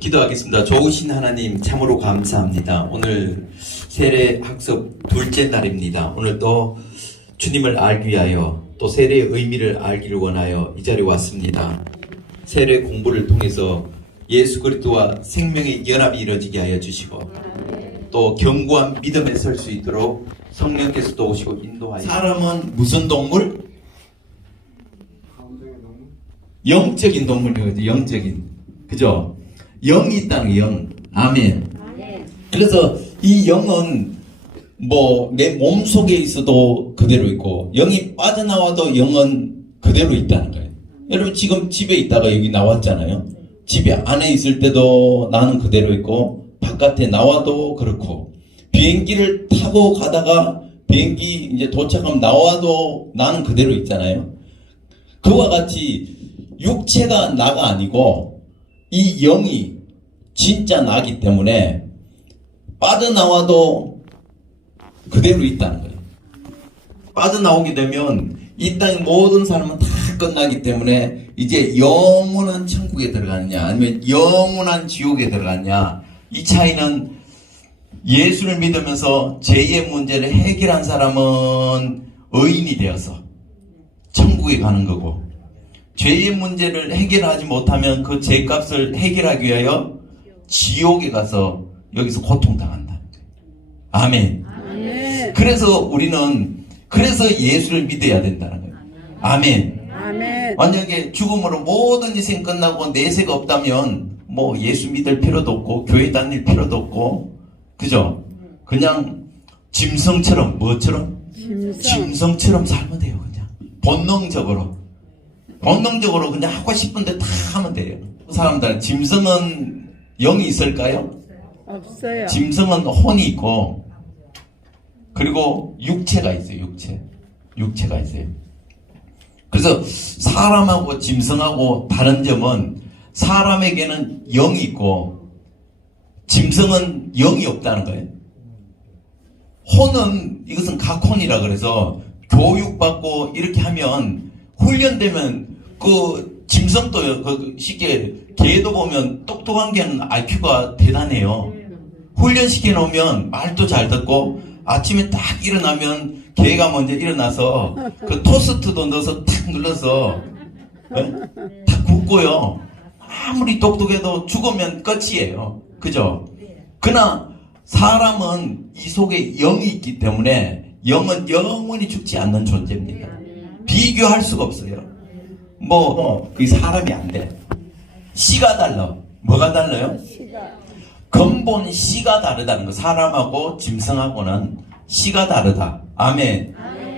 기도하겠습니다. 좋으신 하나님 참으로 감사합니다. 오늘 세례 학습 둘째 날입니다. 오늘 또 주님을 알기 위하여 또 세례의 의미를 알기를 원하여 이 자리에 왔습니다. 세례 공부를 통해서 예수 그리스도와 생명의 연합이 이루어지게 하여 주시고 또 견고한 믿음에 설 수 있도록 성령께서 또 오시고 인도하여. 사람은 무슨 동물? 영적인 동물이거든요. 영적인. 그죠? 영이 있다는 영. 아멘. 그래서 이 영은 뭐 내 몸 속에 있어도 그대로 있고 영이 빠져나와도 영은 그대로 있다는 거예요. 여러분 지금 집에 있다가 여기 나왔잖아요. 집에 안에 있을 때도 나는 그대로 있고 바깥에 나와도 그렇고 비행기를 타고 가다가 비행기 이제 도착하면 나와도 나는 그대로 있잖아요. 그와 같이 육체가 나가 아니고 이 영이 진짜 나기 때문에 빠져나와도 그대로 있다는 거예요. 빠져나오게 되면 이 땅의 모든 사람은 다 끝나기 때문에 이제 영원한 천국에 들어가느냐 아니면 영원한 지옥에 들어가느냐, 이 차이는 예수를 믿으면서 죄의 문제를 해결한 사람은 의인이 되어서 천국에 가는 거고, 죄의 문제를 해결하지 못하면 그 죄값을 해결하기 위하여 지옥에 가서 여기서 고통당한다. 아멘. 아멘. 그래서 우리는 예수를 믿어야 된다는 거예요. 아멘. 아멘. 만약에 죽음으로 모든 인생 끝나고 내세가 없다면 뭐 예수 믿을 필요도 없고 교회 다닐 필요도 없고, 그죠? 그냥 짐승처럼, 뭐처럼? 짐승처럼 살면 돼요. 그냥 본능적으로 그냥 하고 싶은데 다 하면 돼요. 사람들, 짐승은 영이 있을까요? 없어요. 짐승은 혼이 있고 그리고 육체가 있어요. 육체가 있어요. 그래서 사람하고 짐승하고 다른 점은 사람에게는 영이 있고 짐승은 영이 없다는 거예요. 혼은, 이것은 각혼이라 그래서 교육받고 이렇게 하면 훈련되면 그 짐승도 쉽게, 개도 보면 똑똑한 개는 IQ가 대단해요. 훈련시켜 놓으면 말도 잘 듣고 아침에 딱 일어나면 개가 먼저 일어나서 그 토스트도 넣어서 탁 눌러서 탁 굽고요. 아무리 똑똑해도 죽으면 끝이에요. 그죠? 그러나 사람은 이 속에 영이 있기 때문에 영은 영원히 죽지 않는 존재입니다. 비교할 수가 없어요. 그게 사람이 안 돼. 씨가 달라. 뭐가 달라요? 근본 씨가 다르다는 거. 사람하고 짐승하고는 씨가 다르다. 아멘.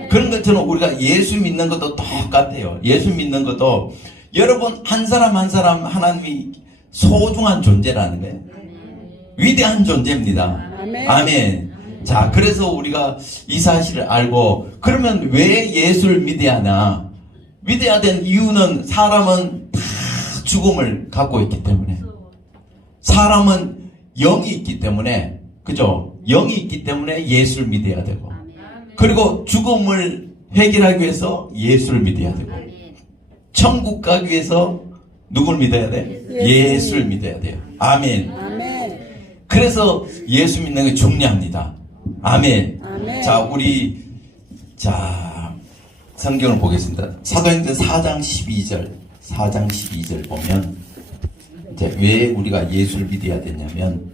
그런 것처럼 우리가 예수 믿는 것도 똑같아요. 예수 믿는 것도 여러분 한 사람 한 사람 하나님이 소중한 존재라는 거예요. 위대한 존재입니다. 아멘. 자, 그래서 우리가 이 사실을 알고, 그러면 왜 예수를 믿어야 하나? 믿어야 된 이유는 사람은 다 죽음을 갖고 있기 때문에, 사람은 영이 있기 때문에, 그죠? 영이 있기 때문에 예수를 믿어야 되고, 그리고 죽음을 해결하기 위해서 예수를 믿어야 되고, 천국 가기 위해서 누굴 믿어야 돼? 예수를 믿어야 돼요. 아멘. 그래서 예수 믿는 게 중요합니다. 아멘. 자, 성경을 보겠습니다. 사도행전 4장 12절 보면, 이제 왜 우리가 예수를 믿어야 되냐면,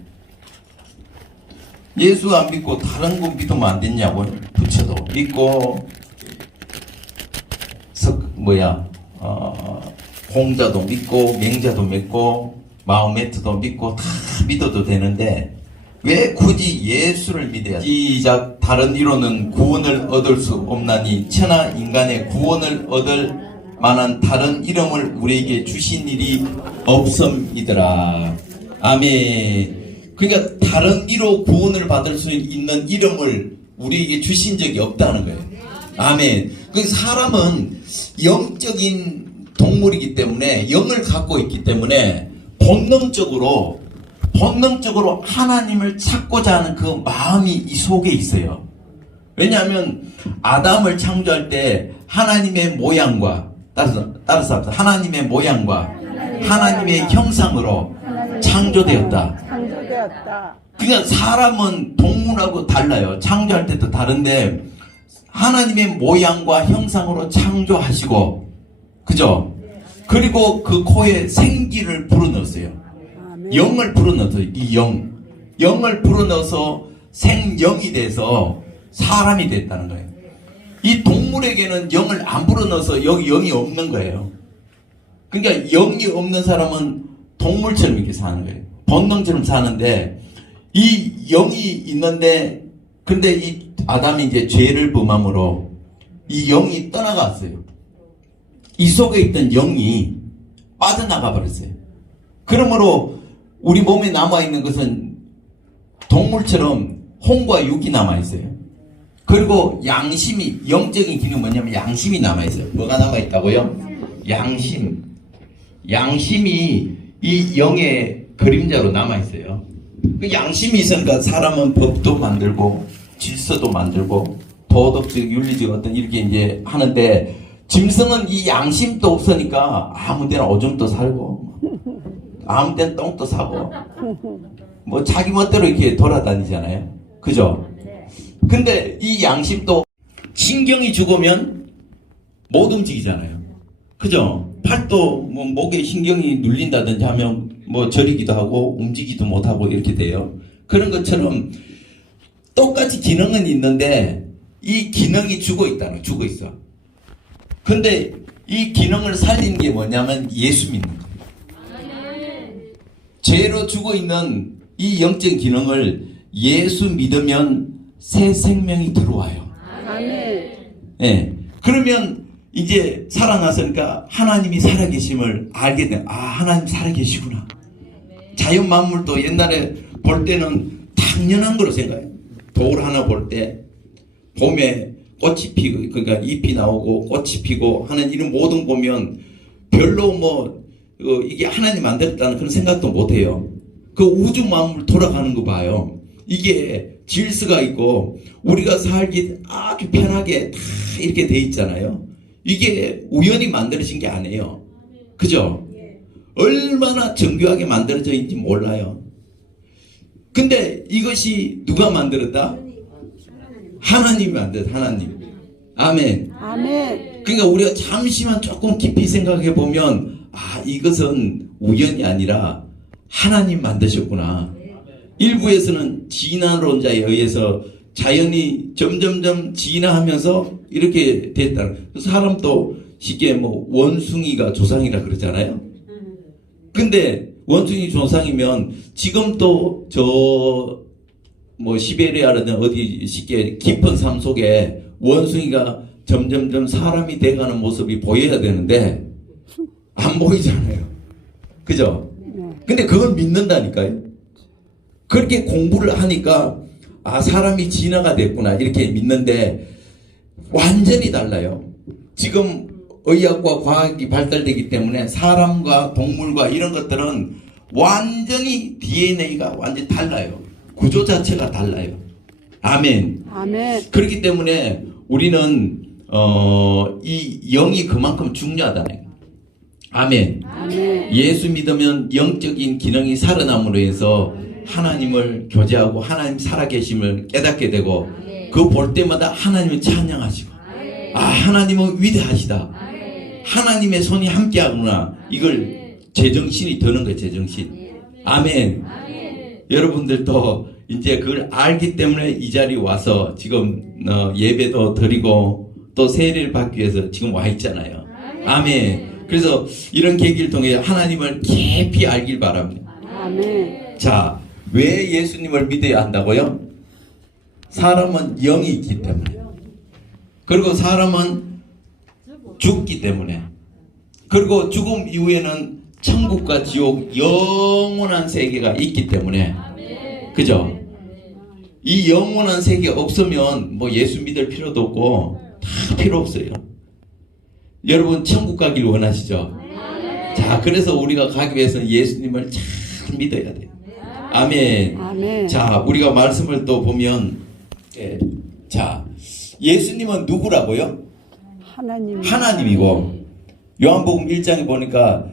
예수 안 믿고 다른 거 믿으면 안 되냐고. 부처도 믿고, 공자도 믿고, 맹자도 믿고, 마호메트도 믿고, 다 믿어도 되는데, 왜 굳이 예수를 믿어야 돼? 시작. 다른 이로는 구원을 얻을 수 없나니 천하 인간의 구원을 얻을 만한 다른 이름을 우리에게 주신 일이 없음이더라. 아멘. 그러니까 다른 이로 구원을 받을 수 있는 이름을 우리에게 주신 적이 없다는 거예요. 아멘. 그 사람은 영적인 동물이기 때문에, 영을 갖고 있기 때문에 본능적으로 하나님을 찾고자 하는 그 마음이 이 속에 있어요. 왜냐하면 아담을 창조할 때 하나님의 모양과, 따라서 하나님의 모양과 하나님의 형상으로 창조되었다. 창조되었다. 그러니까 사람은 동물하고 달라요. 창조할 때도 다른데 하나님의 모양과 형상으로 창조하시고, 그죠? 그리고 그 코에 생기를 불어넣었어요. 아멘. 영을 불어넣어서, 이 영을 불어넣어서 생영이 돼서 사람이 됐다는 거예요. 이 동물에게는 영을 안 불어넣어서 여기 영이 없는 거예요. 그러니까 영이 없는 사람은 동물처럼 이렇게 사는 거예요. 본능처럼 사는데, 이 영이 있는데, 근데 이 아담이 이제 죄를 범함으로 이 영이 떠나갔어요. 이 속에 있던 영이 빠져나가 버렸어요. 그러므로 우리 몸에 남아있는 것은 동물처럼 혼과 육이 남아있어요. 그리고 양심이, 영적인 기능은 뭐냐면 양심이 남아있어요. 뭐가 남아있다고요? 양심이 이 영의 그림자로 남아있어요. 그 양심이 있으니까 사람은 법도 만들고 질서도 만들고 도덕적, 윤리적 어떤 이렇게 이제 하는데, 짐승은 이 양심도 없으니까 아무 데나 오줌도 살고 아무 데나 똥도 싸고 뭐 자기 멋대로 이렇게 돌아다니잖아요. 그죠? 근데 이 양심도 신경이 죽으면 못 움직이잖아요. 그죠? 팔도 뭐 목에 신경이 눌린다든지 하면 뭐 저리기도 하고 움직이지도 못하고 이렇게 돼요. 그런 것처럼 똑같이 기능은 있는데 이 기능이 죽어 있어. 근데 이 기능을 살린 게 뭐냐면 예수 믿는 거예요. 죄로 죽어 있는 이 영적 기능을 예수 믿으면 새 생명이 들어와요. 아멘. 예. 그러면 이제 살아났으니까 하나님이 살아계심을 알게 돼. 아, 하나님 살아계시구나. 자연 만물도 옛날에 볼 때는 당연한 거로 생각해요. 돌 하나 볼 때 봄에 꽃이 피고, 그러니까 잎이 나오고 꽃이 피고 하는 이런 모든 보면 별로 뭐 이게 하나님 만들었다는 그런 생각도 못 해요. 그 우주 만물 돌아가는 거 봐요. 이게 질서가 있고 우리가 살기 아주 편하게 다 이렇게 돼 있잖아요. 이게 우연히 만들어진 게 아니에요. 그죠? 얼마나 정교하게 만들어져 있는지 몰라요. 근데 이것이 누가 만들었다? 하나님이 만들었다. 하나님. 아멘. 아멘. 그러니까 우리가 잠시만 조금 깊이 생각해 보면, 아, 이것은 우연이 아니라 하나님 만드셨구나. 일부에서는 진화론자에 의해서 자연이 점점점 진화하면서 이렇게 됐다. 사람도 쉽게 뭐 원숭이가 조상이라 그러잖아요. 근데 원숭이 조상이면 지금도 저 뭐 시베리아라든 어디 쉽게 깊은 삶 속에 원숭이가 점점점 사람이 돼가는 모습이 보여야 되는데 안 보이잖아요. 그죠? 근데 그건 믿는다니까요. 그렇게 공부를 하니까 아, 사람이 진화가 됐구나 이렇게 믿는데 완전히 달라요. 지금 의학과 과학이 발달되기 때문에 사람과 동물과 이런 것들은 완전히 DNA가 완전히 달라요. 구조 자체가 달라요. 아멘. 아멘. 그렇기 때문에 우리는 이 영이 그만큼 중요하다네. 아멘. 아멘. 예수 믿으면 영적인 기능이 살아남으로 해서 하나님을 교제하고 하나님 살아계심을 깨닫게 되고 그 볼 때마다 하나님을 찬양하시고 아, 하나님은 위대하시다. 하나님의 손이 함께하구나. 이걸 제정신이 드는 거예요. 제정신. 아멘. 여러분들도 이제 그걸 알기 때문에 이 자리에 와서 지금 예배도 드리고 또 세례를 받기 위해서 지금 와 있잖아요. 아멘. 그래서 이런 계기를 통해 하나님을 깊이 알길 바랍니다. 아멘. 자, 왜 예수님을 믿어야 한다고요? 사람은 영이 있기 때문에. 그리고 사람은 죽기 때문에. 그리고 죽음 이후에는 천국과 지옥 영원한 세계가 있기 때문에. 그죠? 이 영원한 세계 없으면 뭐 예수 믿을 필요도 없고 다 필요 없어요. 여러분 천국 가길 원하시죠? 자, 그래서 우리가 가기 위해서는 예수님을 잘 믿어야 돼요. 아멘. 아멘. 자, 우리가 말씀을 또 보면 자, 예수님은 누구라고요? 하나님. 하나님이고 요한복음 1장에 보니까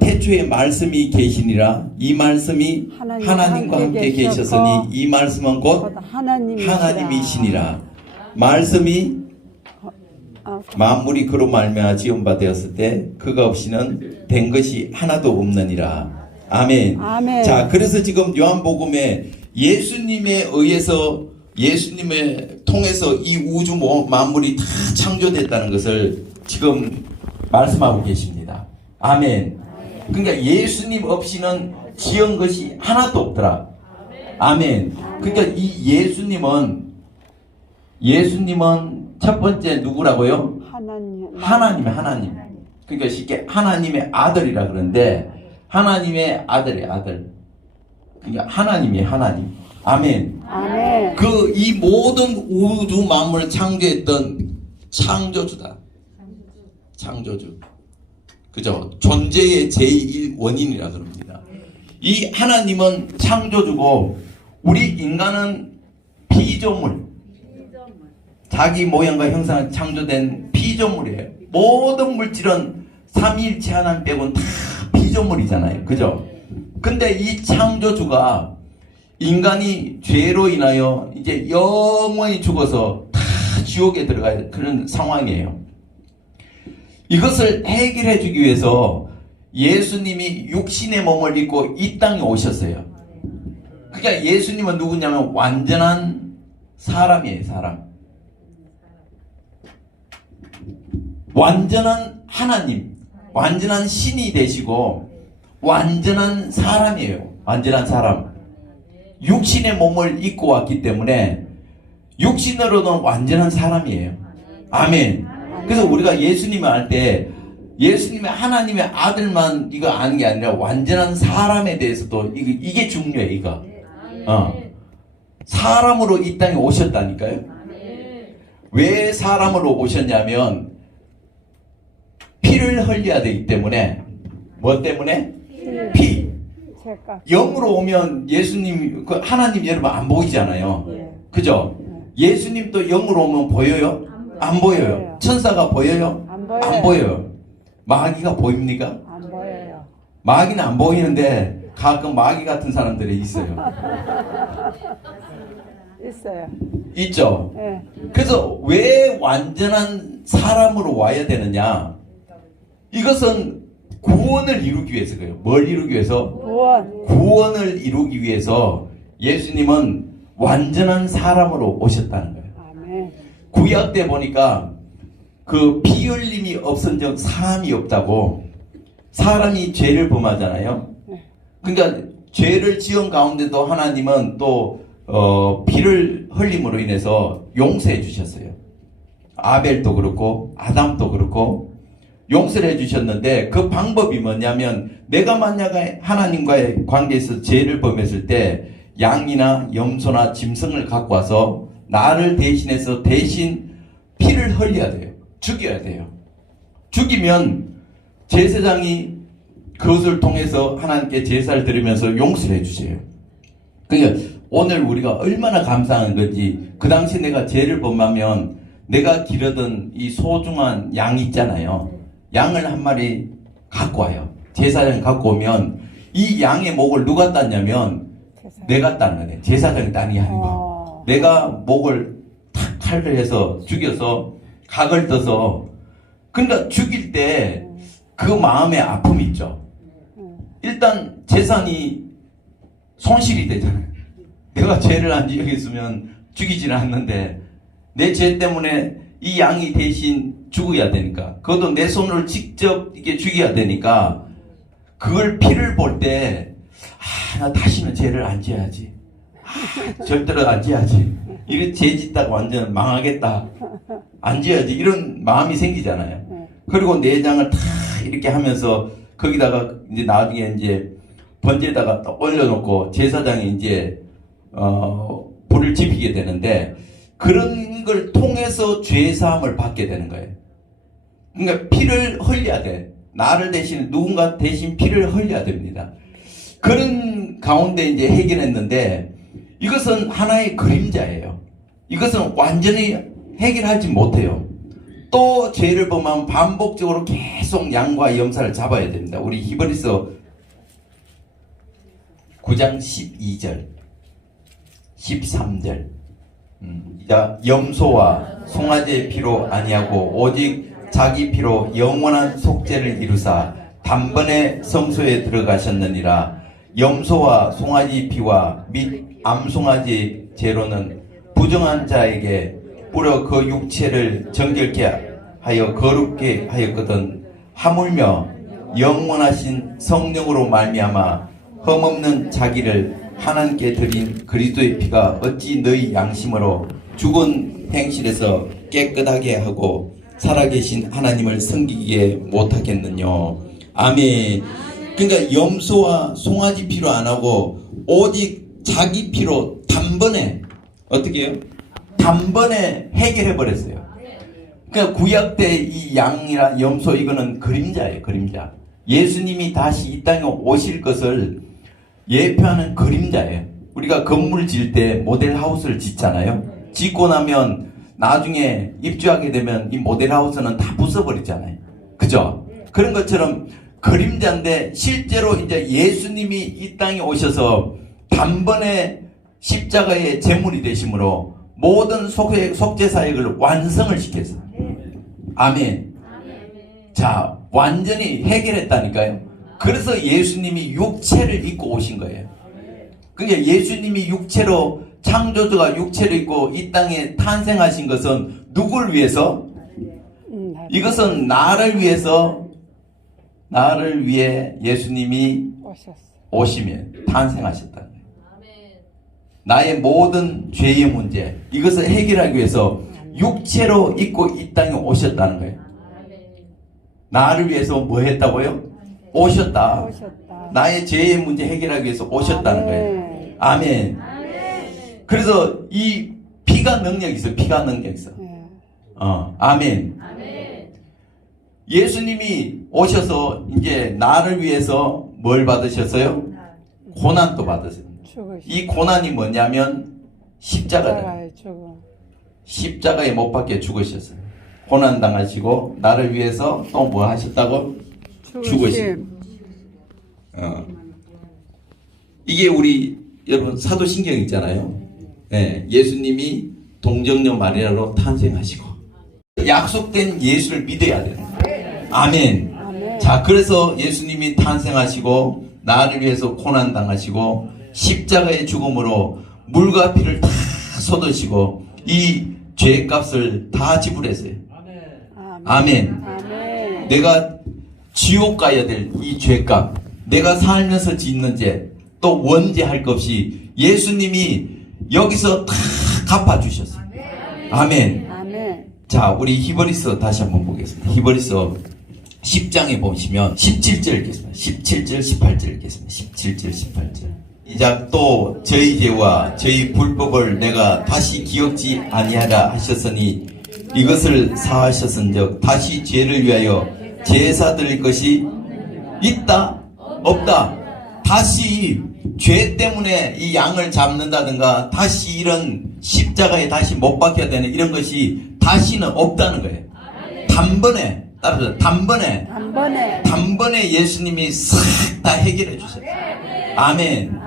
태초에 말씀이 계시니라. 이 말씀이 하나님과 하나님과 함께 함께 계셨으니 이 말씀은 곧 하나님이시니라. 말씀이 만물이 그로 말미암아 지은 바 되었을 때 그가 없이는 된 것이 하나도 없느니라. 아멘. 아멘. 자, 그래서 지금 요한복음에 예수님에 의해서 예수님을 통해서 이 우주 만물이 다 창조됐다는 것을 지금 말씀하고 계십니다. 아멘. 그러니까 예수님 없이는 지은 것이 하나도 없더라. 아멘. 그러니까 이 예수님은 첫 번째 누구라고요? 하나님. 그러니까 쉽게 하나님의 아들이라 그러는데 하나님의 아들의 아들. 그러니까 하나님이 하나님. 아멘. 아멘. 그 이 모든 우주 만물을 창조했던 창조주다. 창조주. 그죠? 존재의 제1원인이라 그럽니다. 이 하나님은 창조주고 우리 인간은 피조물. 자기 모양과 형상을 창조된 피조물이에요. 모든 물질은 삼위일체 하나님 빼고는 다 피조물이잖아요. 그죠? 근데 이 창조주가 인간이 죄로 인하여 이제 영원히 죽어서 다 지옥에 들어가야 그런 상황이에요. 이것을 해결해 주기 위해서 예수님이 육신의 몸을 입고 이 땅에 오셨어요. 그러니까 예수님은 누구냐면 완전한 사람이에요. 사람. 완전한 하나님, 완전한 신이 되시고 완전한 사람이에요. 완전한 사람. 육신의 몸을 입고 왔기 때문에 육신으로는 완전한 사람이에요. 아멘. 그래서 우리가 예수님을 알 때 예수님의 하나님의 아들만 이거 아는 게 아니라 완전한 사람에 대해서도 이게 중요해. 이거 사람으로 이 땅에 오셨다니까요. 왜 사람으로 오셨냐면 피를 흘려야 되기 때문에. 뭐 때문에? 피. 영으로 오면 예수님, 하나님 여러분 안 보이잖아요. 그죠? 예수님도 영으로 오면 보여요? 안 보여요. 천사가 보여요? 안 보여요. 마귀가 보입니까? 안 보여요. 마귀는 안 보이는데 가끔 마귀 같은 사람들이 있어요. 있어요. 있죠? 네. 그래서 왜 완전한 사람으로 와야 되느냐? 이것은 구원을 이루기 위해서 그래요. 뭘 이루기 위해서? 구원을 이루기 위해서 예수님은 완전한 사람으로 오셨다는 거예요. 아멘. 구약 때 보니까 그 피 흘림이 없은 적 사함이 없다고. 사람이 죄를 범하잖아요. 그러니까 죄를 지은 가운데도 하나님은 또 피를 흘림으로 인해서 용서해 주셨어요. 아벨도 그렇고 아담도 그렇고 용서를 해주셨는데 그 방법이 뭐냐면 내가 만약에 하나님과의 관계에서 죄를 범했을 때 양이나 염소나 짐승을 갖고 와서 나를 대신해서 대신 피를 흘려야 돼요. 죽여야 돼요. 죽이면 제사장이 그것을 통해서 하나님께 제사를 드리면서 용서를 해주세요. 그러니까 오늘 우리가 얼마나 감사한 건지 그 당시 내가 죄를 범하면 내가 기르던 이 소중한 양 있잖아요. 양을 한 마리 갖고 와요. 제사장이 갖고 오면 이 양의 목을 누가 땄냐면 내가 땄는 거예요. 제사장이 딴 게 아니고 내가 목을 탁 칼을 해서 죽여서 각을 떠서 그러니까 죽일 때 그 마음의 아픔이 있죠. 일단 재산이 손실이 되잖아요. 내가 죄를 안 지었으면 죽이지는 않는데 내 죄 때문에 이 양이 대신 죽어야 되니까 그것도 내 손으로 직접 이렇게 죽여야 되니까 그걸 피를 볼 때 나 다시는 죄를 안 지어야지. 절대로 안 지어야지. 이런 죄 짓다가 완전 망하겠다. 안 지어야지. 이런 마음이 생기잖아요. 그리고 내장을 다 이렇게 하면서 거기다가 이제 나중에 이제 번제에다가 올려놓고 제사장이 이제 불을 지피게 되는데 그런 걸 통해서 죄사함을 받게 되는 거예요. 그러니까 피를 흘려야 돼. 나를 대신 누군가 대신 피를 흘려야 됩니다. 그런 가운데 이제 해결했는데 이것은 하나의 그림자예요. 이것은 완전히 해결하지 못해요. 또 죄를 범하면 반복적으로 계속 양과 염사를 잡아야 됩니다. 우리 히브리서 9장 12절 13절 염소와 송아지의 피로 아니하고 오직 자기 피로 영원한 속죄를 이루사 단번에 성소에 들어가셨느니라. 염소와 송아지 피와 및 암송아지 제로는 부정한 자에게 뿌려 그 육체를 정결케 하여 거룩게 하였거든. 하물며 영원하신 성령으로 말미암아 흠없는 자기를 하나님께 드린 그리스도의 피가 어찌 너희 양심으로 죽은 행실에서 깨끗하게 하고 살아계신 하나님을 섬기게 못하겠느뇨. 아멘. 그러니까 염소와 송아지 피로 안 하고 오직 자기 피로 단번에 어떻게 해요? 단번에 해결해 버렸어요. 그러니까 구약 때 이 양이랑 염소 이거는 그림자예요. 그림자. 예수님이 다시 이 땅에 오실 것을 예표하는 그림자예요. 우리가 건물 지을 때 모델하우스를 짓잖아요. 짓고 나면 나중에 입주하게 되면 이 모델하우스는 다 부숴버리잖아요. 그죠? 그런 것처럼 그림자인데 실제로 이제 예수님이 이 땅에 오셔서 단번에 십자가의 제물이 되심으로 모든 속죄 사역을 완성을 시켰어요. 아멘. 자, 완전히 해결했다니까요. 그래서 예수님이 육체를 입고 오신 거예요. 그러니까 예수님이 육체로 창조주가 육체를 입고 이 땅에 탄생하신 것은 누굴 위해서? 이것은 나를 위해서, 나를 위해 예수님이 오시면 탄생하셨다는 거예요. 나의 모든 죄의 문제, 이것을 해결하기 위해서 육체로 입고 이 땅에 오셨다는 거예요. 나를 위해서 뭐 했다고요? 오셨다. 나의 죄의 문제 해결하기 위해서 오셨다는 거예요. 아멘. 그래서 이 피가 능력이 있어요. 피가 능력이 있어. 아멘. 예수님이 오셔서 이제 나를 위해서 뭘 받으셨어요? 고난도 받으세요. 이 고난이 뭐냐면 십자가다. 십자가에 못 박혀 죽으셨어요. 고난 당하시고 나를 위해서 또 뭐 하셨다고? 죽으심. 이게 우리 여러분 사도신경 있잖아요. 네, 예수님이 동정녀 마리아로 탄생하시고 약속된 예수를 믿어야 돼요. 아멘. 자, 그래서 예수님이 탄생하시고 나를 위해서 고난 당하시고 십자가의 죽음으로 물과 피를 다 쏟으시고 이 죄값을 다 지불했어요. 아멘. 내가 지옥 가야 될 이 죄값, 내가 살면서 짓는 죄, 또 원죄할 것 없이 예수님이 여기서 다 갚아주셨어요. 아멘. 자, 우리 히브리서 다시 한번 보겠습니다. 히브리서 10장에 보시면 17절 읽겠습니다. 17절, 18절 읽겠습니다. 17절, 18절. 이자 또 저희 죄와 저희 불법을 내가 다시 기억지 아니하라 하셨으니 이것을 사하셨은즉 다시 죄를 위하여 제사 드릴 것이 있다? 없다? 다시 죄 때문에 이 양을 잡는다든가 다시 이런 십자가에 다시 못 박혀야 되는 이런 것이 다시는 없다는 거예요. 단번에 따라서 단번에 예수님이 싹 다 해결해 주셨어요. 아멘.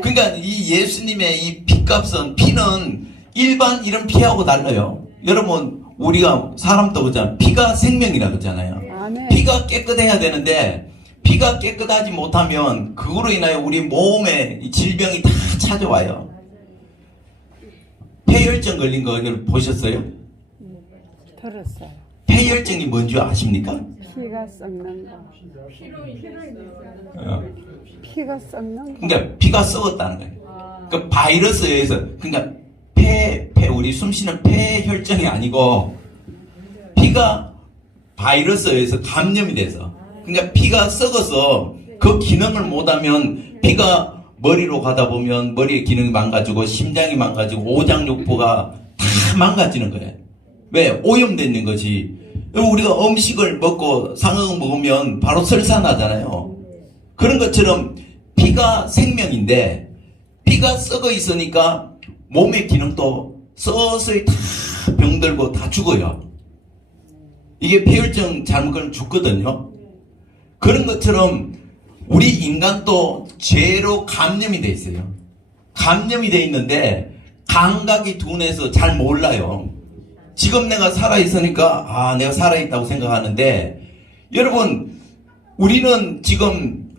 그러니까 이 예수님의 이 피값은, 피는 일반 이런 피하고 달라요. 여러분, 우리가 사람도 그러잖아요. 피가 생명이라고 그러잖아요. 피가 깨끗해야 되는데 피가 깨끗하지 못하면 그거로 인하여 우리 몸에 질병이 다 찾아와요. 폐혈증 걸린 거 보셨어요? 들었어요. 폐혈증이 뭔지 아십니까? 피가 썩는 거. 피가 썩는 거. 그러니까 피가 썩었다는 거예요. 그 바이러스에 의해서, 그러니까 우리 숨쉬는 폐혈증이 아니고 피가 바이러스에 의해서 감염이 돼서, 그러니까 피가 썩어서 그 기능을 못하면 피가 머리로 가다 보면 머리의 기능이 망가지고 심장이 망가지고 오장육부가 다 망가지는 거예요. 왜? 오염되는 것이. 우리가 음식을 먹고 상황 먹으면 바로 설사나잖아요. 그런 것처럼 피가 생명인데 피가 썩어 있으니까 몸의 기능도 서서히 다 병들고 다 죽어요. 이게 폐혈증 잘못 걸리면 죽거든요. 그런 것처럼 우리 인간도 죄로 감염이 돼 있어요. 감염이 돼 있는데 감각이 둔해서 잘 몰라요. 지금 내가 살아있으니까 내가 살아있다고 생각하는데, 여러분 우리는 지금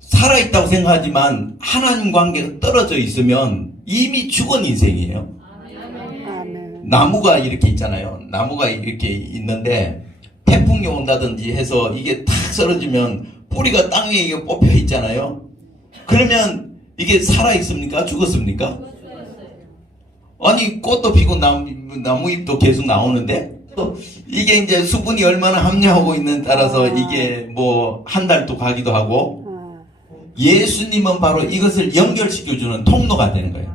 살아있다고 생각하지만 하나님 관계가 떨어져 있으면 이미 죽은 인생이에요. 아멘. 나무가 이렇게 있잖아요. 나무가 이렇게 있는데 태풍이 온다든지 해서 이게 탁 쓰러지면 뿌리가 땅 위에 이게 뽑혀 있잖아요. 그러면 이게 살아있습니까? 죽었습니까? 아니 꽃도 피고 나무잎도 계속 나오는데, 또 이게 이제 수분이 얼마나 함유하고 있는 따라서 이게 뭐 한 달도 가기도 하고, 예수님은 바로 이것을 연결시켜주는 통로가 되는 거예요.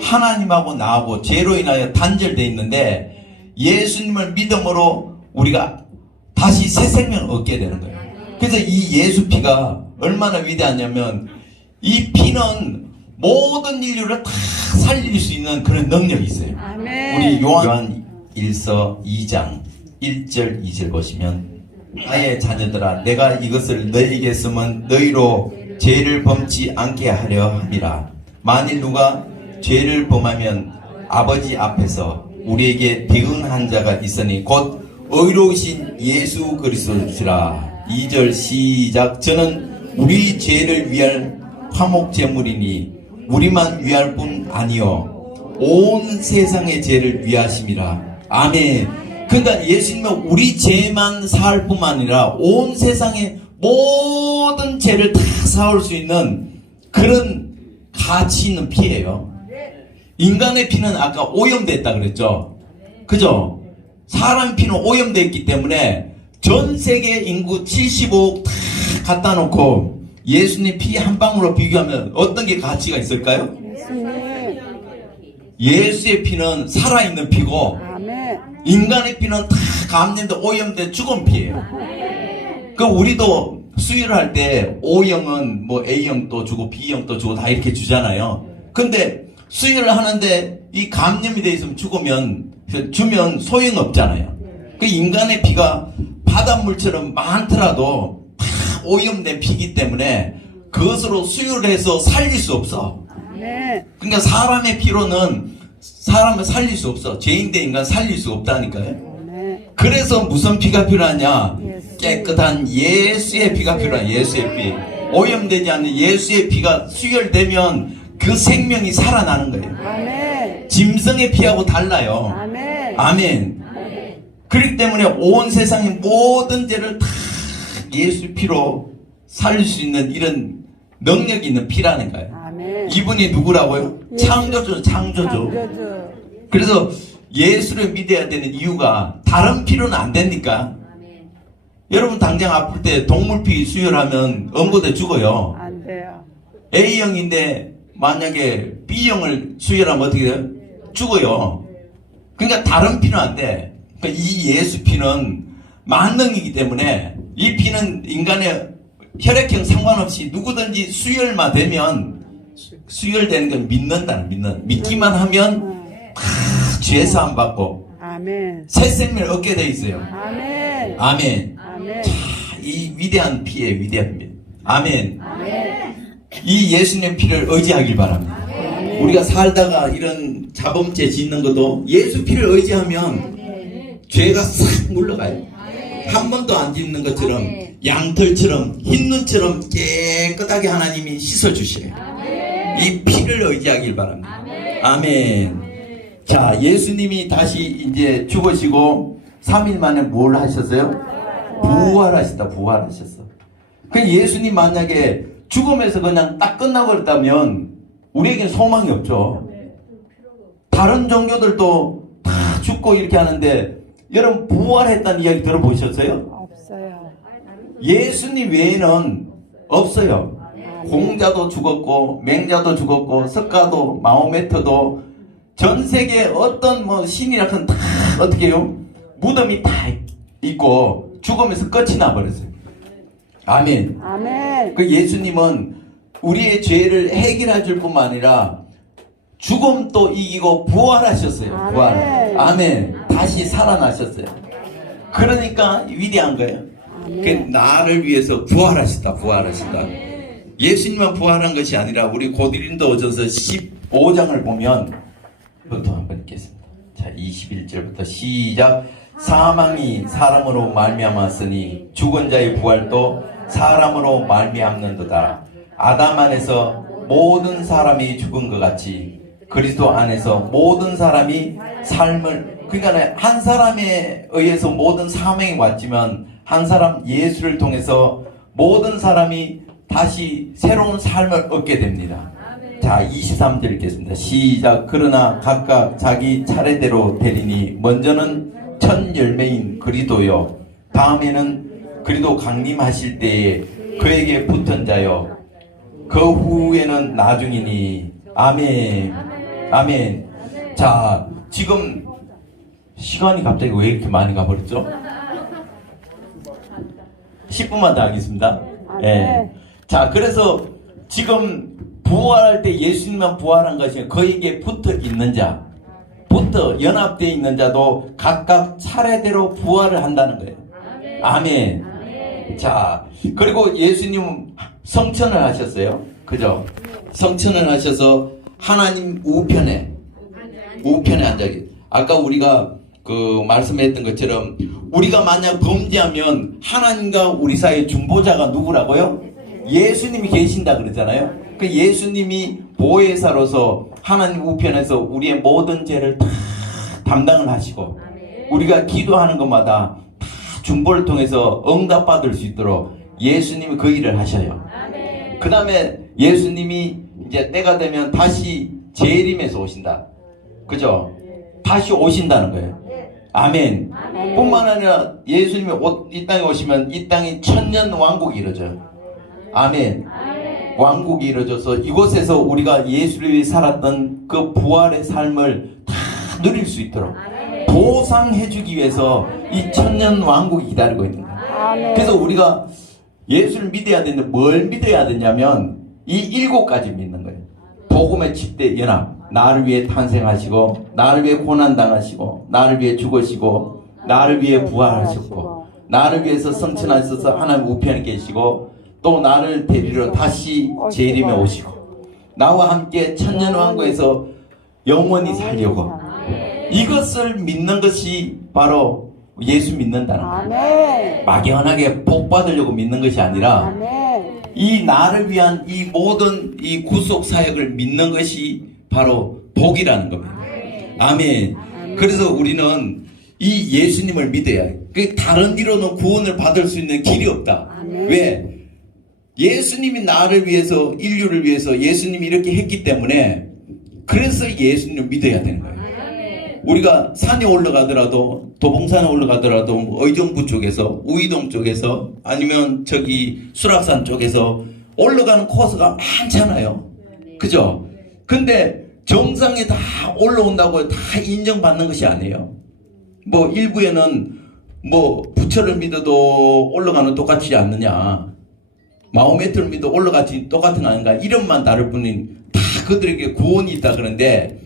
하나님하고 나하고 죄로 인하여 단절되어 있는데 예수님을 믿음으로 우리가 다시 새 생명을 얻게 되는 거예요. 그래서 이 예수 피가 얼마나 위대하냐면, 이 피는 모든 인류를 다 살릴 수 있는 그런 능력이 있어요. 아멘. 우리 요한 1서 2장 1절 2절 보시면, 나의 자녀들아 내가 이것을 너희에게 쓰면 너희로 죄를 범치 않게 하려 함이라. 만일 누가 죄를 범하면 아버지 앞에서 우리에게 대응한 자가 있으니 곧 의로우신 예수 그리스도시라. 2절 시작. 저는 우리 죄를 위할 화목제물이니 우리만 위할 뿐 아니요 온 세상의 죄를 위하심이라. 아멘. 그러니까 예수님은 우리 죄만 사할 뿐만 아니라 온 세상의 모든 죄를 다 사올 수 있는 그런 가치 있는 피예요. 인간의 피는 아까 오염됐다 그랬죠. 그죠? 사람 피는 오염됐기 때문에 전 세계 인구 75억 다 갖다 놓고 예수님 피 한 방울로 비교하면 어떤 게 가치가 있을까요? 예수님. 예수의 피는 살아있는 피고, 아멘. 인간의 피는 다 감염돼 오염돼 죽은 피예요. 그 우리도 수유를 할 때 O형은 뭐 A형도 주고 B형도 주고 다 이렇게 주잖아요. 근데 수유를 하는데 이 감염이 돼 있으면 주면 소용없잖아요. 그 인간의 피가 바닷물처럼 많더라도 다 오염된 피기 때문에 그것으로 수유를 해서 살릴 수 없어. 네. 그러니까 사람의 피로는 사람을 살릴 수 없어. 죄인 대 인간 살릴 수 없다니까요. 네. 그래서 무슨 피가 필요하냐? 예수. 깨끗한 예수의 피가 필요한 예수의 피. 오염되지 않는 예수의 피가 수혈되면 그 생명이 살아나는 거예요. 아멘. 짐승의 피하고 달라요. 아멘. 아멘. 그렇기 때문에 온 세상의 모든 죄를 다 예수 피로 살릴 수 있는 이런 능력이 있는 피라는 거예요. 아멘. 이분이 누구라고요? 예수. 창조주. 창조주. 그래서 예수를 믿어야 되는 이유가 다른 피로는 안 됩니까? 여러분 당장 아플 때 동물피 수혈하면 응고돼 죽어요. 안 돼요. A형인데 만약에 B형을 수혈하면 어떻게 돼요? 죽어요. 그러니까 다른 피는 안 돼. 그러니까 이 예수 피는 만능이기 때문에 이 피는 인간의 혈액형 상관없이 누구든지 수혈만 되면 수혈되는 건 믿기만 하면 죄사함 받고 아멘. 새 생명을 얻게 돼 있어요. 아멘. 아멘. 아멘. 이 위대한 피의 위대한 피. 아멘. 아멘. 이 예수님 피를 의지하길 바랍니다. 아멘. 우리가 살다가 이런 자범죄 짓는 것도 예수 피를 의지하면 죄가 싹 물러가요. 한 번도 안 짓는 것처럼 양털처럼 흰 눈처럼 깨끗하게 하나님이 씻어주시래요. 이 피를 의지하길 바랍니다. 아멘. 자, 예수님이 다시 이제 죽으시고 3일 만에 뭘 하셨어요? 부활하셨어. 그 예수님 만약에 죽음에서 그냥 딱 끝나버렸다면 우리에겐 소망이 없죠. 다른 종교들도 다 죽고 이렇게 하는데 여러분 부활했다는 이야기 들어보셨어요? 없어요. 예수님 외에는 없어요. 공자도 죽었고 맹자도 죽었고 석가도 마호메트도 전 세계 어떤 뭐 신이라 큰 다 어떻게 해요? 무덤이 다 있고 죽으면서 끝이 나버렸어요. 아멘. 아멘. 그 예수님은 우리의 죄를 해결해 줄 뿐만 아니라 죽음도 이기고 부활하셨어요. 부활. 아멘. 아멘. 다시 살아나셨어요. 그러니까 위대한 거예요. 그 아멘. 나를 위해서 부활하시다. 예수님만 부활한 것이 아니라 우리 고린도전서 15장을 보면 이것도 한번 읽겠습니다. 자, 21절부터 시작. 사망이 사람으로 말미암았으니 죽은 자의 부활도 사람으로 말미암는도다. 아담 안에서 모든 사람이 죽은 것 같이 그리스도 안에서 모든 사람이 삶을, 그러니까 한 사람에 의해서 모든 사명이 왔지만 한 사람 예수를 통해서 모든 사람이 다시 새로운 삶을 얻게 됩니다. 자, 23절 읽겠습니다. 시작. 그러나 각각 자기 차례대로 되리니 먼저는 첫 열매인 그리스도요, 다음에는 그리스도 강림하실 때에 그에게 붙은 자요, 그 후에는 나중이니. 아멘. 아멘. 자, 지금 시간이 갑자기 왜 이렇게 많이 가버렸죠? 10분만 더 하겠습니다. 예. 자, 그래서 지금 부활할 때 예수님만 부활한 것이 그에게 붙어 있는 자, 붙어 연합되어 있는 자도 각각 차례대로 부활을 한다는 거예요. 아멘. 자, 그리고 예수님은 성천을 하셨어요. 그죠? 성천을 하셔서 하나님 우편에 앉아 계세요. 아까 우리가 그 말씀했던 것처럼 우리가 만약 범죄하면 하나님과 우리 사이의 중보자가 누구라고요? 예수님이 계신다 그러잖아요. 그 예수님이 보혜사로서 하나님 우편에서 우리의 모든 죄를 다 담당을 하시고 우리가 기도하는 것마다 다 중보를 통해서 응답받을 수 있도록 예수님이 그 일을 하셔요. 그 다음에 예수님이 이제 때가 되면 다시 재림에서 오신다. 그죠? 다시 오신다는 거예요. 아멘. 뿐만 아니라 예수님이 이 땅에 오시면 이 땅이 천년 왕국이 이루어져요. 아멘. 왕국이 이루어져서 이곳에서 우리가 예수를 위해 살았던 그 부활의 삶을 다 누릴 수 있도록 보상해주기 위해서 이 천년 왕국이 기다리고 있는 거예요. 아멘. 그래서 우리가 예수를 믿어야 되는데 뭘 믿어야 되냐면 이 7가지 믿는 거예요. 복음의 집대 연합. 나를 위해 탄생하시고 나를 위해 고난당하시고 나를 위해 죽으시고 나를 위해 부활하셨고 나를 위해서 성천하셔서 하나님 우편에 계시고 또 나를 데리러 다시 재림에 오시고 나와 함께 천년왕국에서 영원히 살려고, 이것을 믿는 것이 바로 예수 믿는다는 거예요. 아멘. 막연하게 복 받으려고 믿는 것이 아니라 아멘. 이 나를 위한 이 모든 이 구속 사역을 믿는 것이 바로 복이라는 겁니다. 아멘. 그래서 우리는 이 예수님을 믿어야 해. 그 다른 이로는 구원을 받을 수 있는 길이 없다. 왜? 예수님이 나를 위해서, 인류를 위해서 예수님이 이렇게 했기 때문에 그래서 예수님을 믿어야 되는 거예요. 우리가 산에 올라가더라도, 도봉산에 올라가더라도 의정부 쪽에서, 우이동 쪽에서, 아니면 저기 수락산 쪽에서 올라가는 코스가 많잖아요. 그죠? 근데 정상에 다 올라온다고 다 인정받는 것이 아니에요. 뭐 일부에는 뭐 부처를 믿어도 올라가는 똑같지 않느냐, 마호메트를 믿어 올라가지 똑같은 거 아닌가, 이름만 다를 뿐인 다 그들에게 구원이 있다 그러는데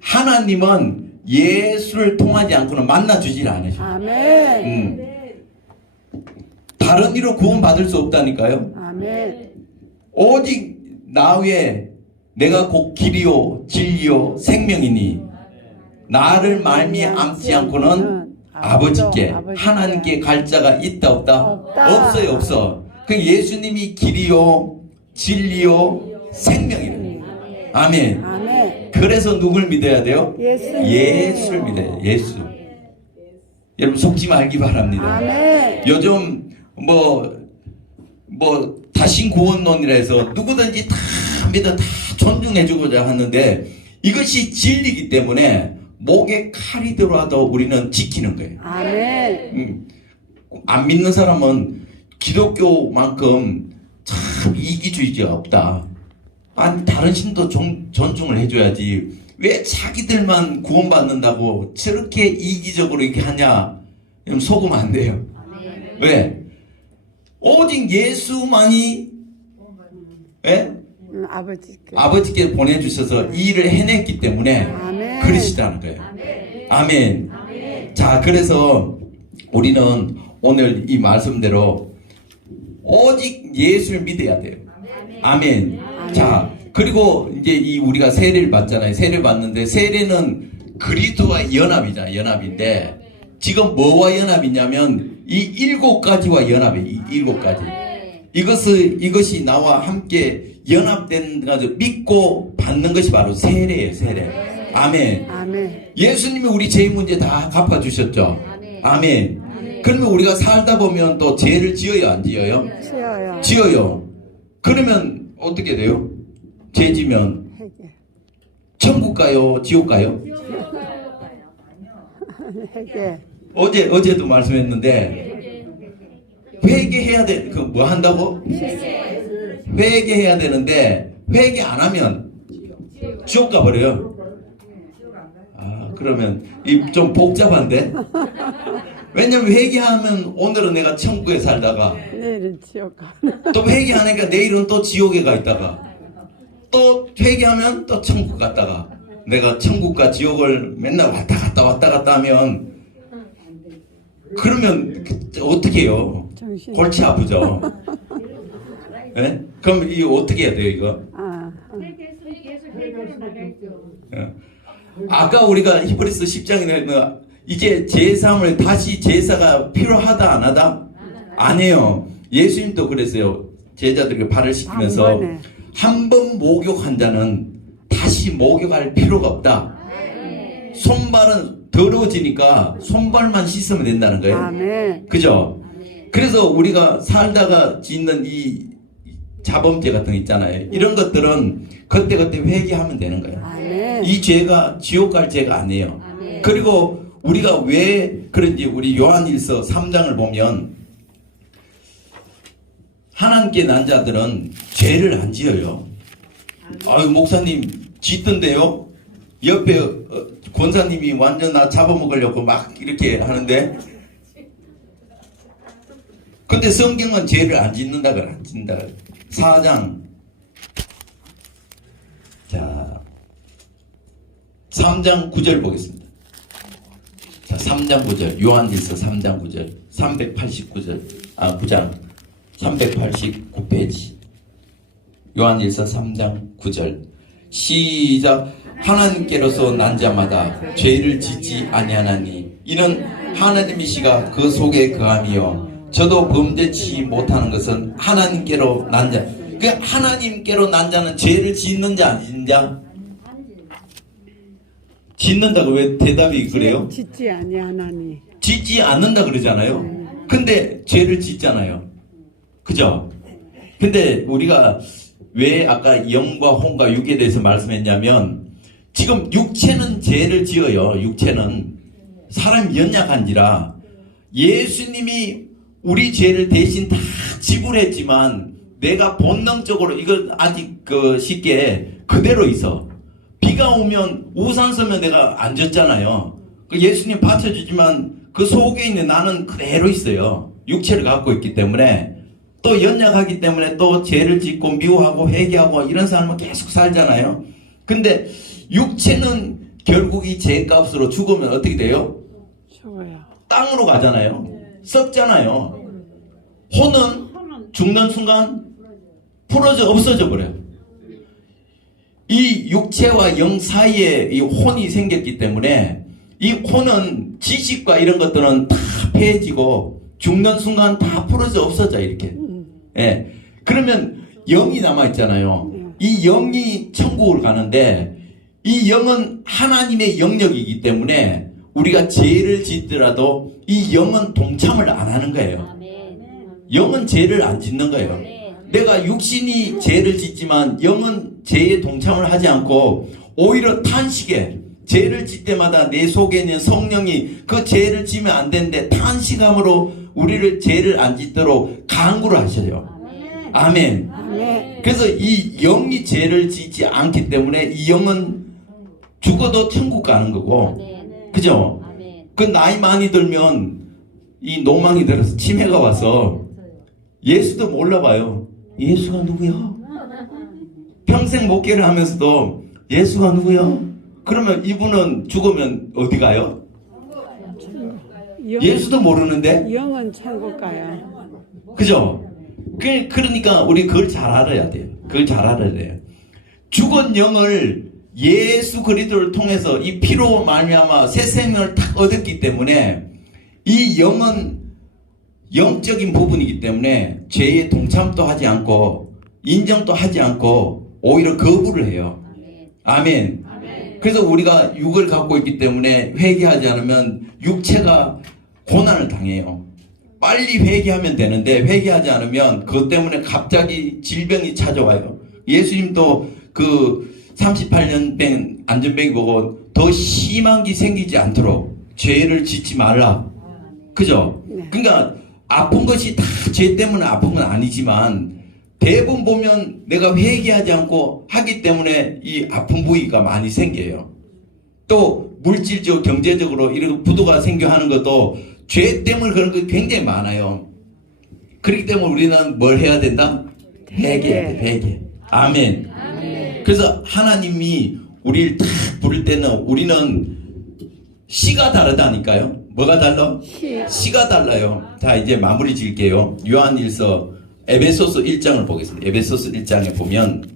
하나님은 예수를 통하지 않고는 만나주질 않으셔. 아멘. 다른 이로 구원 받을 수 없다니까요. 아멘. 오직 나 외에 내가 곧 길이요 진리요 생명이니 나를 말미암지 않고는 아버지께, 하나님께 갈 자가 있다 없다? 없어요, 없어. 그 예수님이 길이요 진리요 생명이래. 아멘. 아멘. 그래서 누굴 믿어야 돼요? 예수를 믿어요. 예수. 여러분 속지 말기 바랍니다. 아멘. 요즘 다신 구원론이라 해서 누구든지 다 믿어 다 존중해주고자 하는데 이것이 진리이기 때문에 목에 칼이 들어와도 우리는 지키는 거예요. 아멘. 안 믿는 사람은 기독교만큼 참 이기주의자가 없다. 아니 다른 신도 존중을 해줘야지 왜 자기들만 구원받는다고 저렇게 이기적으로 이렇게 하냐. 속으면 안 돼요. 왜? 오직 예수만이 아버지께 보내주셔서 이 일을 해냈기 때문에 아멘. 그러시다는 거예요. 아멘. 자, 그래서 우리는 오늘 이 말씀대로 오직 예수를 믿어야 돼요. 아멘. 자, 그리고 이제 이 우리가 세례를 받잖아요. 세례를 받는데 세례는 그리스도와 연합이잖아요. 연합인데 지금 뭐와 연합이냐면 이 7가지와 연합이에요. 이 7가지. 이것이 나와 함께 연합된 가지고 믿고 받는 것이 바로 세례예요. 세례. 아멘. 아멘. 예수님이 우리 죄 문제 다 갚아주셨죠. 아멘. 그러면 우리가 살다 보면 또 죄를 지어요, 안 지어요? 지어요. 지어요. 그러면 어떻게 돼요? 죄 지면 회개. 천국 가요, 지옥 가요? 회개. 어제도 말씀했는데 회개해야 돼. 그 뭐 한다고? 회개해야 되는데 회개 안 하면 지옥 가버려요. 아, 그러면 이 좀 복잡한데? 왜냐면 회개하면 오늘은 내가 천국에 살다가 내일은 지옥 가. 또 회개하니까 내일은 또 지옥에 가 있다가 또 회개하면 또 천국 갔다가 내가 천국과 지옥을 맨날 왔다 갔다 하면 그러면 어떻게 해요? 정신. 골치 아프죠? 예? 그럼 이거 어떻게 해야 돼요 이거? 예. 아까 우리가 히브리서 10장에 이제 제사함을 다시 제사가 필요하다 안 하다? 안 해요. 예수님도 그랬어요. 제자들에게 발을 씻기면서 한 번 목욕한 자는 다시 목욕할 필요가 없다. 손발은 더러워지니까 손발만 씻으면 된다는 거예요. 아멘. 그죠? 그래서 우리가 살다가 짓는 이 자범죄 같은 거 있잖아요. 이런 것들은 그때그때 회개하면 되는 거예요. 아멘. 이 죄가 지옥 갈 죄가 아니에요. 그리고 우리가 왜 그런지 우리 요한일서 3장을 보면 하나님께 난 자들은 죄를 안 지어요. 아유 목사님 짓던데요? 옆에 권사님이 완전 나 잡아먹으려고 막 이렇게 하는데 근데 성경은 죄를 안 짓는다 그래. 안 짓는다 그래. 4장 자 3장 9절 보겠습니다. 자 3장 9절 요한일서 3장 9절 389절 9장 389페이지 요한일서 3장 9절 시작 하나님께로서 난 자마다 죄를 짓지 아니하나니 이는 하나님이시가 그 속에 거함이요 저도 범죄치 못하는 것은 하나님께로 난 자. 그 하나님께로 난 자는 죄를 짓는 자 안 짓는 자? 짓는다고 왜 대답이 그래요? 짓지 아니하나니. 짓지 않는다 그러잖아요. 근데 죄를 짓잖아요. 그죠? 근데 우리가 왜 아까 영과 혼과 육에 대해서 말씀했냐면 지금 육체는 죄를 지어요. 육체는 사람이 연약한지라 예수님이 우리 죄를 대신 다 지불했지만 내가 본능적으로 이걸 아직 쉽게 그대로 있어. 비가 오면 우산 쓰면 내가 안 젖잖아요. 예수님 받쳐주지만 그 속에 있는 나는 그대로 있어요. 육체를 갖고 있기 때문에 또 연약하기 때문에 또 죄를 짓고 미워하고 회개하고 이런 사람은 계속 살잖아요. 근데 육체는 결국 이 죄값으로 죽으면 어떻게 돼요? 죽어요. 땅으로 가잖아요. 썩잖아요. 혼은 죽는 순간 풀어져 없어져 버려요. 이 육체와 영 사이에 이 혼이 생겼기 때문에 이 혼은 지식과 이런 것들은 다 폐해지고 죽는 순간 다 풀어져 없어져 이렇게. 예. 그러면 영이 남아 있잖아요. 이 영이 천국을 가는데 이 영은 하나님의 영역이기 때문에 우리가 죄를 짓더라도 이 영은 동참을 안 하는 거예요. 영은 죄를 안 짓는 거예요. 내가 육신이 죄를 짓지만 영은 죄에 동참을 하지 않고 오히려 탄식에 죄를 짓 때마다 내 속에 있는 성령이 그 죄를 지면 안 되는데 탄식함으로 우리를 죄를 안 짓도록 강구를 하셔요. 아멘. 그래서 이 영이 죄를 짓지 않기 때문에 이 영은 죽어도 천국 가는 거고 그죠? 그 나이 많이 들면 이 노망이 들어서 치매가 와서 예수도 몰라봐요. 예수가 누구야? 평생 목회를 하면서도 예수가 누구야? 그러면 이분은 죽으면 어디 가요? 예수도 모르는데? 영은 천국 가요. 그죠? 그러니까 우리 그걸 잘 알아야 돼요. 그걸 잘 알아야 돼요. 죽은 영을 예수 그리스도를 통해서 이 피로 말미암아 새 생명을 딱 얻었기 때문에 이 영은 영적인 부분이기 때문에 죄에 동참도 하지 않고 인정도 하지 않고 오히려 거부를 해요. 아멘. 그래서 우리가 육을 갖고 있기 때문에 회개하지 않으면 육체가 고난을 당해요. 빨리 회개하면 되는데 회개하지 않으면 그것 때문에 갑자기 질병이 찾아와요. 예수님도 그 38년병 안전병이 보고 더 심한 게 생기지 않도록 죄를 짓지 말라. 그죠? 그러니까 아픈 것이 다 죄 때문에 아픈 건 아니지만 대부분 보면 내가 회개하지 않고 하기 때문에 이 아픈 부위가 많이 생겨요. 또 물질적, 경제적으로 이런 부도가 생겨 하는 것도 죄 때문에 그런 거 굉장히 많아요. 그렇기 때문에 우리는 뭘 해야 된다? 회개해야 돼, 회개. 아멘. 그래서 하나님이 우리를 딱 부를 때는 우리는 시가 다르다니까요. 뭐가 달라? 시가 달라요. 자, 이제 마무리 지을게요. 요한일서 에베소서 1장을 보겠습니다. 에베소서 1장에 보면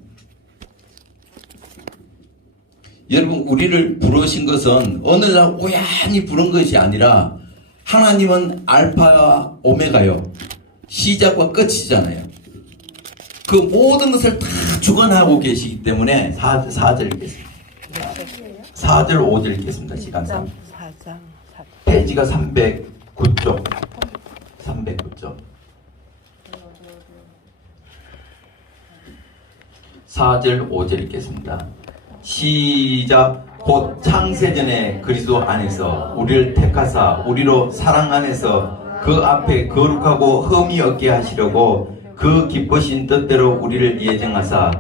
여러분 우리를 부르신 것은 어느 날 우연히 부른 것이 아니라 하나님은 알파와 오메가요. 시작과 끝이잖아요. 그 모든 것을 다 주관하고 계시기 때문에 4절 읽겠습니다. 4절 5절 읽겠습니다. 시간상. 4장. 페이지가 309쪽. 309쪽. 4절 5절 읽겠습니다. 시작. 곧 창세전에 그리스도 안에서 우리를 택하사 우리로 사랑 안에서 그 앞에 거룩하고 흠이 없게 하시려고 그 기쁘신 뜻대로 우리를 예정하사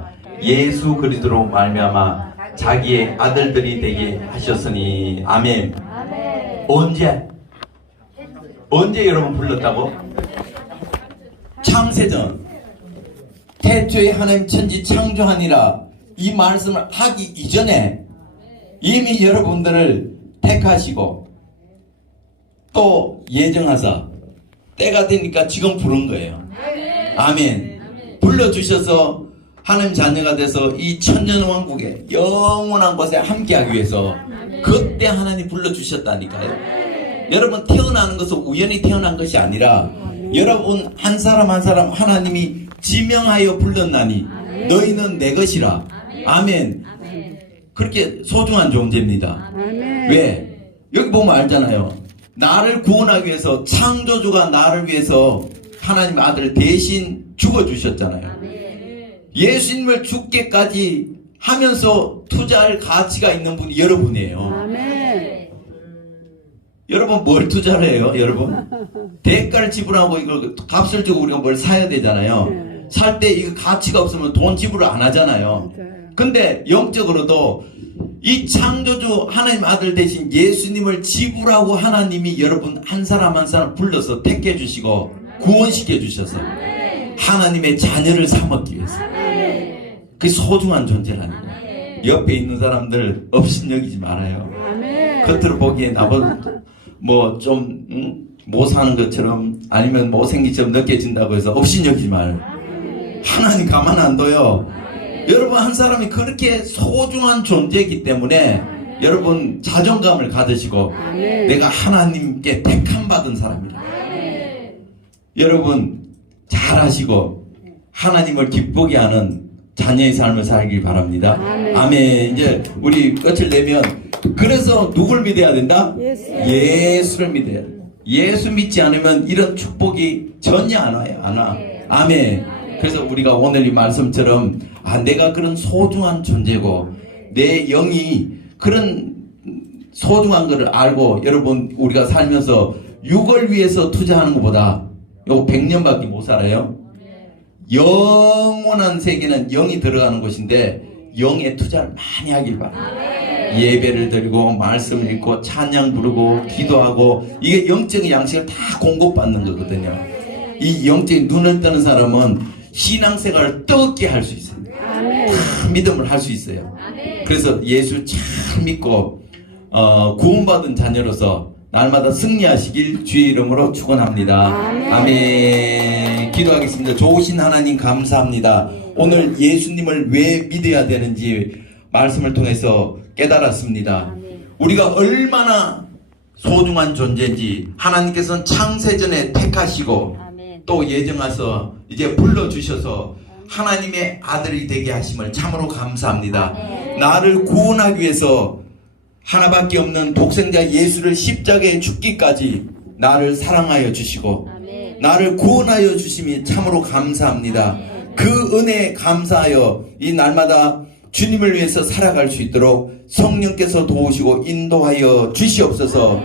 예수 그리스도로 말미암아 자기의 아들들이 되게 하셨으니 아멘. 언제 여러분 불렀다고? 창세전 태초에 하나님 천지 창조하니라 이 말씀을 하기 이전에 이미 여러분들을 택하시고 또 예정하사 때가 되니까 지금 부른 거예요. 아멘. 불러주셔서 하나님 자녀가 돼서 이 천년왕국의 영원한 곳에 함께하기 위해서 그때 하나님 불러주셨다니까요. 여러분 태어나는 것은 우연히 태어난 것이 아니라 여러분 한 사람 한 사람 하나님이 지명하여 불렀나니 너희는 내 것이라. 아멘. 그렇게 소중한 존재입니다. 왜? 여기 보면 알잖아요. 나를 구원하기 위해서 창조주가 나를 위해서 하나님 아들을 대신 죽어주셨잖아요. 예수님을 죽게까지 하면서 투자할 가치가 있는 분이 여러분이에요. 아멘. 여러분 뭘 투자를 해요? 여러분 대가를 지불하고 이걸 값을 주고 우리가 뭘 사야 되잖아요. 살 때 이거 가치가 없으면 돈 지불을 안 하잖아요. 근데 영적으로도 이 창조주 하나님 아들 대신 예수님을 지불하고 하나님이 여러분 한 사람 한 사람 불러서 택해 주시고 구원시켜 주셔서 하나님의 자녀를 삼았기 위해서 그게 소중한 존재라는 거예요. 옆에 있는 사람들 업신여기지 말아요. 겉으로 보기에 나보다 뭐 좀 못 사는 것처럼 아니면 못생기처럼 느껴진다고 해서 업신여기지 말아요. 하나님 가만 안 둬요. 여러분 한 사람이 그렇게 소중한 존재이기 때문에 여러분 자존감을 가지시고 내가 하나님께 택함 받은 사람이다. 여러분 잘하시고 하나님을 기쁘게 하는 자녀의 삶을 살길 바랍니다. 아멘. 이제 우리 끝을 내면 그래서 누굴 믿어야 된다? 예수를 믿어야 된다. 예수 믿지 않으면 이런 축복이 전혀 안 와요. 안 와. 아멘. 그래서 우리가 오늘 이 말씀처럼 내가 그런 소중한 존재고 내 영이 그런 소중한 것을 알고 여러분 우리가 살면서 육을 위해서 투자하는 것보다 요 100년밖에 못 살아요. 영원한 세계는 영이 들어가는 곳인데 영에 투자를 많이 하길 바랍니다. 예배를 드리고 말씀을 읽고 찬양 부르고 기도하고 이게 영적인 양식을 다 공급받는 거거든요. 이 영적인 눈을 뜨는 사람은 신앙생활을 뜨겁게 할 수 있어요. 다 믿음을 할 수 있어요. 그래서 예수 잘 믿고 구원받은 자녀로서 날마다 승리하시길 주의 이름으로 축원합니다. 아멘. 기도하겠습니다. 좋으신 하나님 감사합니다. 오늘 예수님을 왜 믿어야 되는지 말씀을 통해서 깨달았습니다. 우리가 얼마나 소중한 존재인지 하나님께서는 창세전에 택하시고 또 예정하서 이제 불러주셔서 하나님의 아들이 되게 하심을 참으로 감사합니다. 나를 구원하기 위해서 하나밖에 없는 독생자 예수를 십자가에 죽기까지 나를 사랑하여 주시고 나를 구원하여 주심이 참으로 감사합니다. 그 은혜에 감사하여 이 날마다 주님을 위해서 살아갈 수 있도록 성령께서 도우시고 인도하여 주시옵소서.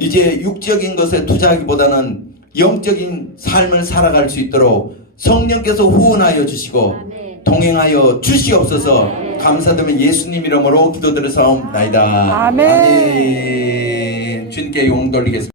이제 육적인 것에 투자하기보다는 영적인 삶을 살아갈 수 있도록 성령께서 후원하여 주시고 동행하여 주시옵소서. 감사드리며 예수님 이름으로 기도드려 사옵나이다. 아멘. 아멘. 주님께 영광 돌리겠습니다.